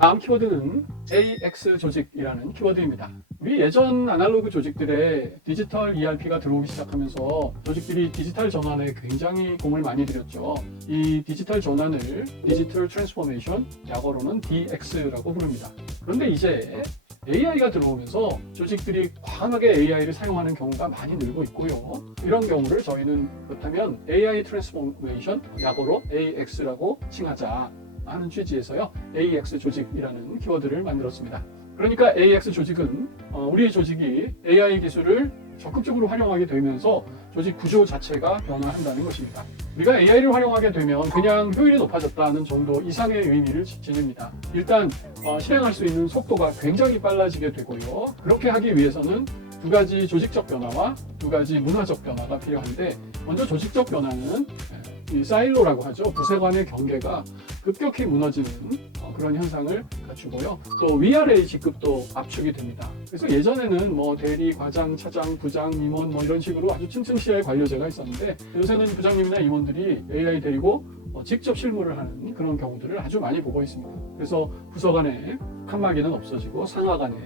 다음 키워드는 AX 조직이라는 키워드입니다. 우리 예전 아날로그 조직들의 디지털 ERP가 들어오기 시작하면서 조직들이 디지털 전환에 굉장히 공을 많이 들였죠. 이 디지털 전환을 디지털 트랜스포메이션, 약어로는 DX라고 부릅니다. 그런데 이제 AI가 들어오면서 조직들이 과감하게 AI를 사용하는 경우가 많이 늘고 있고요. 이런 경우를 저희는 그렇다면 AI 트랜스포메이션, 약어로 AX라고 칭하자 하는 취지에서요. AX 조직이라는 키워드를 만들었습니다. 그러니까 AX 조직은 어, 우리의 조직이 AI 기술을 적극적으로 활용하게 되면서 조직 구조 자체가 변화한다는 것입니다. 우리가 AI를 활용하게 되면 그냥 효율이 높아졌다는 정도 이상의 의미를 지- 지닙니다. 일단 어, 실행할 수 있는 속도가 굉장히 빨라지게 되고요. 그렇게 하기 위해서는 두 가지 조직적 변화와 두 가지 문화적 변화가 필요한데 먼저 조직적 변화는 예, 이 사일로라고 하죠. 부세 간의 경계가 급격히 무너지는 어, 그런 현상을 갖추고요. 또 위아래의 직급도 압축이 됩니다. 그래서 예전에는 뭐 대리, 과장, 차장, 부장, 임원 뭐 이런 식으로 아주 층층시의 관료제가 있었는데 요새는 부장님이나 임원들이 AI 데리고 어, 직접 실무를 하는 그런 경우들을 아주 많이 보고 있습니다. 그래서 부서 간에 칸막이는 없어지고 상하 간에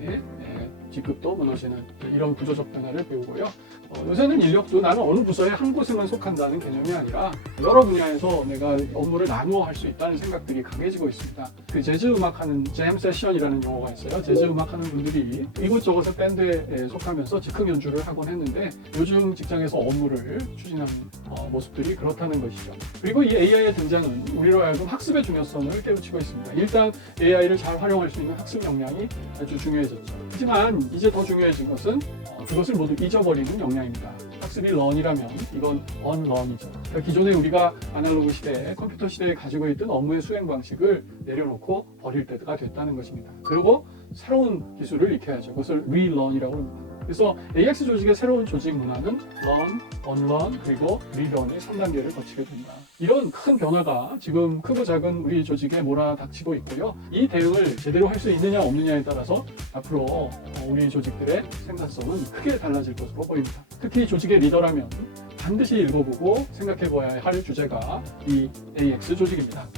예, 직급도 무너지는 이런 구조적 변화를 배우고요. 어, 요새는 인력도 나는 어느 부서에 한 곳에만 속한다는 개념이 아니라 여러 분야에서 내가 업무를 나누어 할 수 있다는 생각들이 강해지고 있습니다. 그 재즈 음악 하는 잼 세션이라는 용어가 있어요. 재즈 음악 하는 분들이 이곳저곳의 밴드에 속하면서 즉흥 연주를 하곤 했는데 요즘 직장에서 업무를 추진하는 어, 모습들이 그렇다는 것이죠. 그리고 이 AI의 등장은 우리로 하여금 학습의 중요성을 깨우치고 있습니다. 일단 AI를 잘 활용할 수 있는 학습 역량이 아주 중요해졌죠. 하지만 이제 더 중요해진 것은 어, 그것을 모두 잊어버리는 역량 입니다. 학습이 런이라면 이건 언런이죠. 그러니까 기존에 우리가 아날로그 시대에 컴퓨터 시대에 가지고 있던 업무의 수행 방식을 내려놓고 버릴 때가 됐다는 것입니다. 그리고 새로운 기술을 익혀야죠. 그것을 relearn이라고 합니다. 그래서 AX 조직의 새로운 조직 문화는 learn, 그리고 relearn의 3단계를 거치게 됩니다. 이런 큰 변화가 지금 크고 작은 우리 조직에 몰아닥치고 있고요. 이 대응을 제대로 할 수 있느냐 없느냐에 따라서 앞으로 어, 우리 조직들의 생산성은 크게 달라질 것으로 보입니다. 특히 조직의 리더라면 반드시 읽어보고 생각해봐야 할 주제가 이 AX 조직입니다.